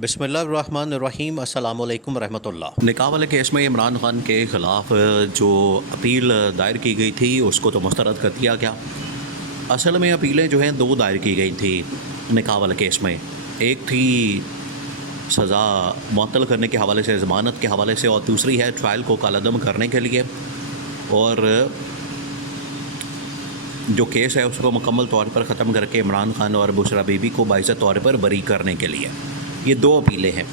बिस्मिल्लाहिर्रहमानिर्रहीम अस्सलामु अलैकुम रहमतुल्लाह। निकाह वाले केस में इमरान खान के ख़िलाफ़ जो अपील दायर की गई थी उसको तो मुस्तरद कर दिया गया। असल में अपीलें जो हैं दो दायर की गई थी निकाह वाले केस में। एक थी सज़ा मुअत्तल करने के हवाले से, ज़मानत के हवाले से, और दूसरी है ट्रायल को कालअदम करने के लिए। और जो केस है उसको मुकम्मल तौर पर ख़त्म करके इमरान खान और बुशरा बीबी को बाइज़्ज़त तौर पर बरी करने के लिए। ये दो अपीलें हैं।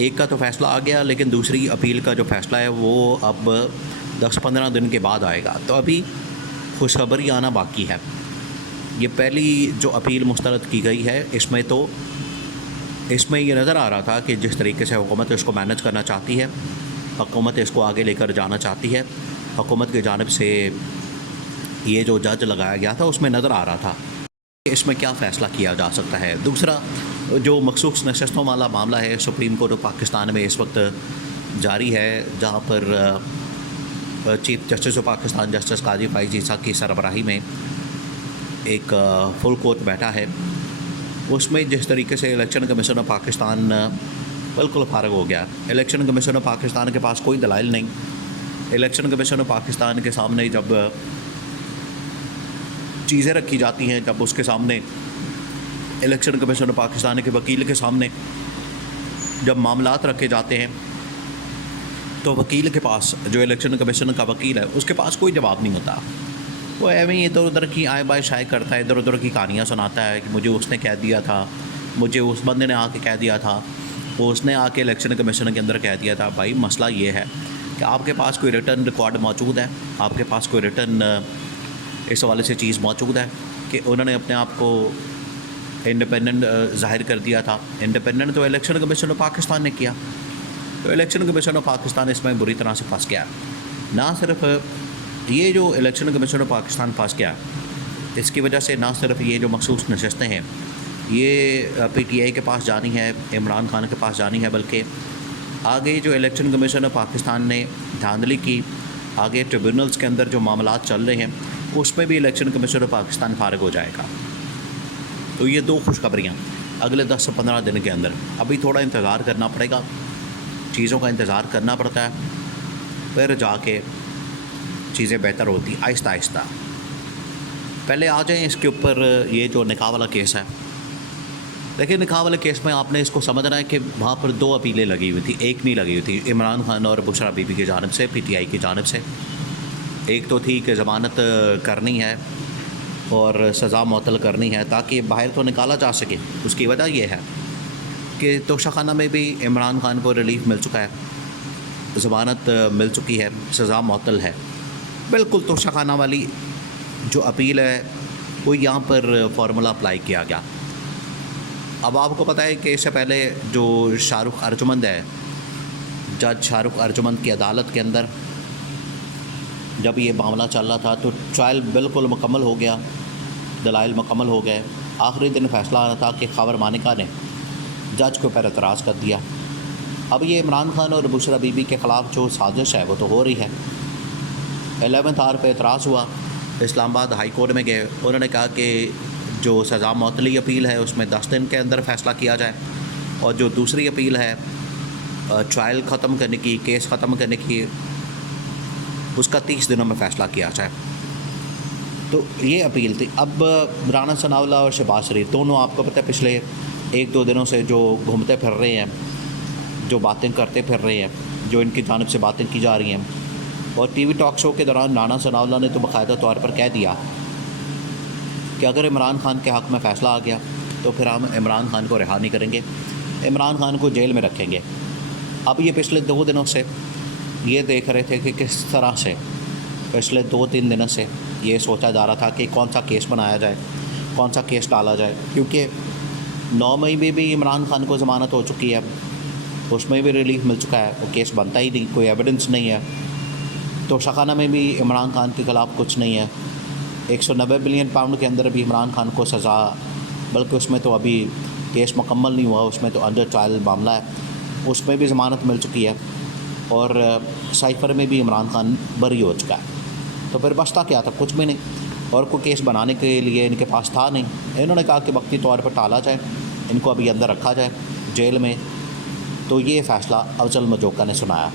एक का तो फ़ैसला आ गया, लेकिन दूसरी अपील का जो फ़ैसला है वो अब 10-15 दिन के बाद आएगा। तो अभी खुशखबरी आना बाकी है। ये पहली जो अपील मुस्तरद की गई है इसमें ये नज़र आ रहा था कि जिस तरीके से हुकूमत इसको मैनेज करना चाहती है, हुकूमत इसको आगे लेकर जाना चाहती है, हुकूमत की जानिब से ये जो जज लगाया गया था उसमें नज़र आ रहा था कि इसमें क्या फ़ैसला किया जा सकता है। दूसरा जो मखसूस नशस्तों वाला मामला है सुप्रीम कोर्ट ऑफ पाकिस्तान में इस वक्त जारी है, जहाँ पर chief justice of Pakistan justice Qazi Faez Isa की सरबराही में एक फुल कोर्ट बैठा है। उसमें जिस तरीके से इलेक्शन कमीशन ऑफ पाकिस्तान बिल्कुल फारग हो गया। इलेक्शन कमीशन ऑफ पाकिस्तान के पास कोई दलाइल नहीं। इलेक्शन कमीशन ऑफ पाकिस्तान के सामने जब चीज़ें रखी जाती हैं, जब उसके सामने इलेक्शन कमीशन ऑफ पाकिस्तान के वकील के सामने जब मामलात रखे जाते हैं, तो वकील के पास, जो इलेक्शन कमीशन का वकील है, उसके पास कोई जवाब नहीं होता। वो एवं ही इधर उधर की आय बाय शाय करता है, इधर उधर की कहानियाँ सुनाता है कि मुझे उसने कह दिया था, मुझे उस बंदे ने आके कह दिया था, उसने आके इलेक्शन कमीशन के अंदर कह दिया था। भाई मसला ये है कि आपके पास कोई रिटर्न रिकॉर्ड मौजूद है, आपके पास कोई रिटर्न इस हवाले से चीज़ मौजूद है कि उन्होंने अपने आप को इंडिपेंडेंट ज़ाहिर कर दिया था। इंडिपेंडेंट तो इलेक्शन कमीशन ऑफ पाकिस्तान ने किया। तो इलेक्शन कमीशन ऑफ पाकिस्तान इसमें बुरी तरह से फंस गया। ना सिर्फ ये जो इलेक्शन कमीशन ऑफ पाकिस्तान फंस गया, इसकी वजह से ना सिर्फ ये जो मखसूस नशस्तें हैं ये PTI के पास जानी है, इमरान खान के पास जानी है, बल्कि आगे जो इलेक्शन कमीशन ऑफ पाकिस्तान ने धांधली की, आगे ट्रिब्यूनल्स के अंदर जो मामलात चल रहे हैं उसमें भी इलेक्शन कमीशन ऑफ पाकिस्तान फारिग हो जाएगा। तो ये दो खुशखबरियाँ अगले 10 से 15 दिन के अंदर। अभी थोड़ा इंतज़ार करना पड़ेगा, चीज़ों का इंतज़ार करना पड़ता है, फिर जाके चीज़ें बेहतर होती आहिस्ता आहिस्ता। पहले आ जाएं इसके ऊपर ये जो निकाह वाला केस है। देखिए, निकाह वाले केस में आपने इसको समझना है कि वहाँ पर दो अपीलें लगी हुई थी, एक नहीं लगी हुई थी। इमरान खान और बुशरा बीबी की जानिब से, PTI की जानिब से एक तो थी कि ज़मानत करनी है और सज़ा मुअत्तल करनी है ताकि बाहर तो निकाला जा सके। उसकी वजह यह है कि तोशाखाना में भी इमरान खान को रिलीफ मिल चुका है, ज़मानत मिल चुकी है, सज़ा मुअत्तल है। बिल्कुल तोशाखाना वाली जो अपील है वो यहाँ पर फार्मूला अप्लाई किया गया। अब आपको पता है कि इससे पहले जो शाहरुख अर्जुमंद है, जज शाहरुख अर्जुमंद की अदालत के अंदर जब ये मामला चल रहा था तो ट्रायल बिल्कुल मुकम्मल हो गया, दलाइल मुकम्मल हो गए। आखिरी दिन फैसला आना था कि खबर मानिका ने जज के ऊपर एतराज़ कर दिया। अब ये इमरान खान और बुशरा बीबी के ख़िलाफ़ जो साजिश है वो तो हो रही है। 11th आवर पे एतराज़ हुआ, इस्लामाबाद हाई कोर्ट में गए। उन्होंने कहा कि जो सज़ा मुअत्तली अपील है उसमें 10 दिन के अंदर फ़ैसला किया जाए, और जो दूसरी अपील है ट्रायल ख़त्म करने की, केस ख़त्म करने की, उसका 30 दिनों में फ़ैसला किया जाए। तो ये अपील थी। अब राना सनाउल्लाह और शहबाज शरीफ दोनों, आपको पता है, पिछले 1-2 दिनों से जो घूमते फिर रहे हैं, जो बातें करते फिर रहे हैं, जो इनकी जानिब से बातें की जा रही हैं। और TV टॉक शो के दौरान राना सनाउल्लाह ने तो बाकायदा तौर पर कह दिया कि अगर इमरान खान के हक़ में फ़ैसला आ गया तो फिर हम इमरान खान को रिहा नहीं करेंगे, इमरान खान को जेल में रखेंगे। अब ये पिछले 2 दिनों से ये देख रहे थे कि किस तरह से पिछले 2-3 दिनों से ये सोचा जा रहा था कि कौन सा केस बनाया जाए, कौन सा केस डाला जाए, क्योंकि 9 मई में भी इमरान खान को ज़मानत हो चुकी है, उसमें भी रिलीफ मिल चुका है, वो केस बनता ही नहीं, कोई एविडेंस नहीं है। तो शाखाना में भी इमरान खान के ख़िलाफ़ कुछ नहीं है। 190 बिलियन पाउंड के अंदर भी इमरान खान को सज़ा, बल्कि उसमें तो अभी केस मुकम्मल नहीं हुआ, उसमें तो अंडर ट्रायल मामला है, उसमें भी ज़मानत मिल चुकी है। और साइफर में भी इमरान खान बरी हो चुका है। तो फिर बचता क्या था? कुछ भी नहीं। और कोई केस बनाने के लिए इनके पास था नहीं। इन्होंने कहा कि वक्ती तौर पर टाला जाए, इनको अभी अंदर रखा जाए, जेल में। तो ये फ़ैसला अफजल मजोका ने सुनाया।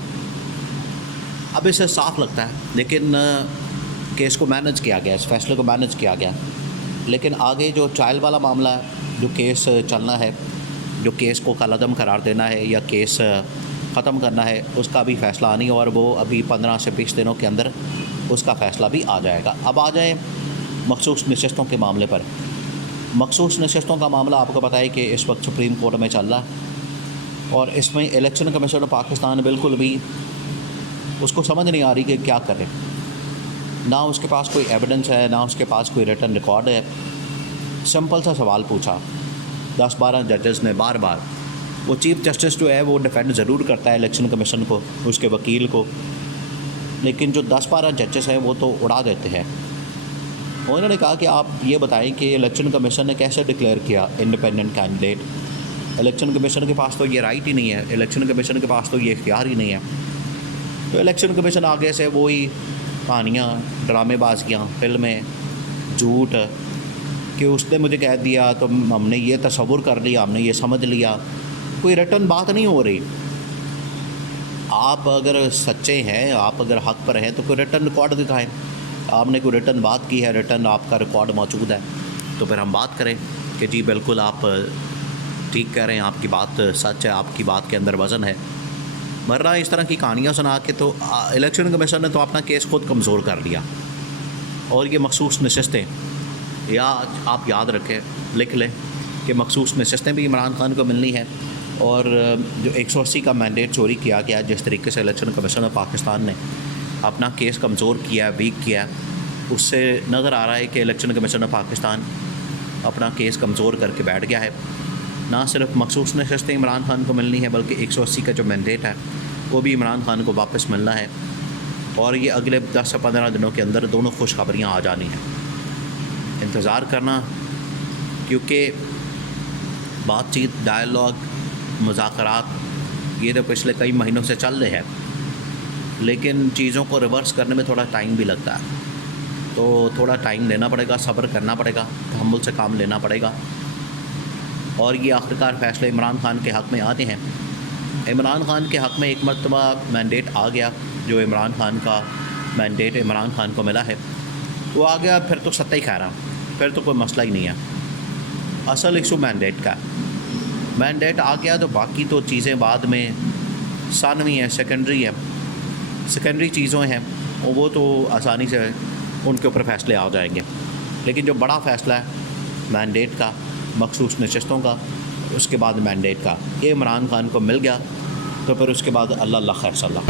अब इससे साफ लगता है, लेकिन केस को मैनेज किया गया, इस फैसले को मैनेज किया गया, लेकिन आगे जो ट्रायल वाला मामला है, जो केस चलना है, जो केस को कलअदम करार देना है या केस ख़त्म करना है, उसका भी फ़ैसला नहीं, और वो अभी 15 से 20 दिनों के अंदर उसका फ़ैसला भी आ जाएगा। अब आ जाए मखसूस नशस्तों के मामले पर। मखसूस नशस्तों का मामला आपको पता है कि इस वक्त सुप्रीम कोर्ट में चल रहा है, और इसमें इलेक्शन कमीशन ऑफ पाकिस्तान बिल्कुल भी उसको समझ नहीं आ रही कि क्या करे। ना उसके पास कोई एविडेंस है, ना उसके पास कोई रिटन रिकॉर्ड है। सिंपल सा सवाल पूछा 10-12 जजेस ने बार बार। वो चीफ़ जस्टिस जो है वो डिफेंड ज़रूर करता है इलेक्शन कमीशन को, उसके वकील को, लेकिन जो 10-12 जजेस हैं वो तो उड़ा देते हैं। उन्होंने कहा कि आप ये बताएं कि इलेक्शन कमीशन ने कैसे डिक्लेयर किया इंडिपेंडेंट कैंडिडेट। इलेक्शन कमीशन के पास तो ये राइट ही नहीं है, इलेक्शन कमीशन के पास तो ये इख्तियार ही नहीं है। तो इलेक्शन कमीशन आगे से वही कहानियाँ, ड्रामेबाजियाँ, फिल्में, झूठ कि उसने मुझे कह दिया तो हमने ये तसव्वुर कर लिया, हमने ये समझ लिया। कोई रिटर्न बात नहीं हो रही। आप अगर सच्चे हैं, आप अगर हक़ पर हैं, तो कोई रिटर्न रिकॉर्ड दिखाएं। आपने कोई रिटर्न बात की है, रिटर्न आपका रिकॉर्ड मौजूद है, तो फिर हम बात करें कि जी बिल्कुल आप ठीक कह रहे हैं, आपकी बात सच है, आपकी बात के अंदर वज़न है। वरना इस तरह की कहानियाँ सुना के तो इलेक्शन कमीशन ने तो अपना केस खुद कमज़ोर कर लिया। और ये मखसूस नशस्तें, या आप याद रखें, लिख लें कि मखसूस नशस्तें भी इमरान खान को मिलनी है। और जो 180 का मैंडेट चोरी किया गया, जिस तरीके से इलेक्शन कमीशन ऑफ पाकिस्तान ने अपना केस कमज़ोर किया, वीक किया, उससे नज़र आ रहा है कि इलेक्शन कमीशन ऑफ पाकिस्तान अपना केस कमज़ोर करके बैठ गया है। ना सिर्फ मखसूस नशस्तें इमरान खान को मिलनी है, बल्कि 180 का जो मैंडेट है वो भी इमरान खान को वापस मिलना है। और ये अगले 10 से 15 दिनों के अंदर दोनों खुशखबरियाँ आ जानी हैं। इंतज़ार करना, क्योंकि बातचीत, डायलॉग, मुज़ाकरात ये तो पिछले कई महीनों से चल रहे हैं, लेकिन चीज़ों को रिवर्स करने में थोड़ा टाइम भी लगता है। तो थोड़ा टाइम लेना पड़ेगा, सब्र करना पड़ेगा, तहम्मुल से काम लेना पड़ेगा। और ये आखिरकार फ़ैसले इमरान खान के हक़ में आते हैं। इमरान खान के हक़ में एक मरतबा मैंडेट आ गया, जो इमरान खान का मैंडेट इमरान खान को मिला है, वो आ गया, फिर तो सत्ता ही खा रहा, फिर तो कोई मसला ही नहीं है। असल इशू मैंडेट का, मैंडेट आ गया तो बाकी तो चीज़ें बाद में सानवी हैं, सेकेंडरी चीज़ों हैं, और वो तो आसानी से उनके ऊपर फ़ैसले आ जाएंगे। लेकिन जो बड़ा फ़ैसला है मैंडेट का, मखसूस नशस्तों का, उसके बाद मैंडेट का, ये इमरान खान को मिल गया, तो फिर उसके बाद अल्लाह खैर सल्ला।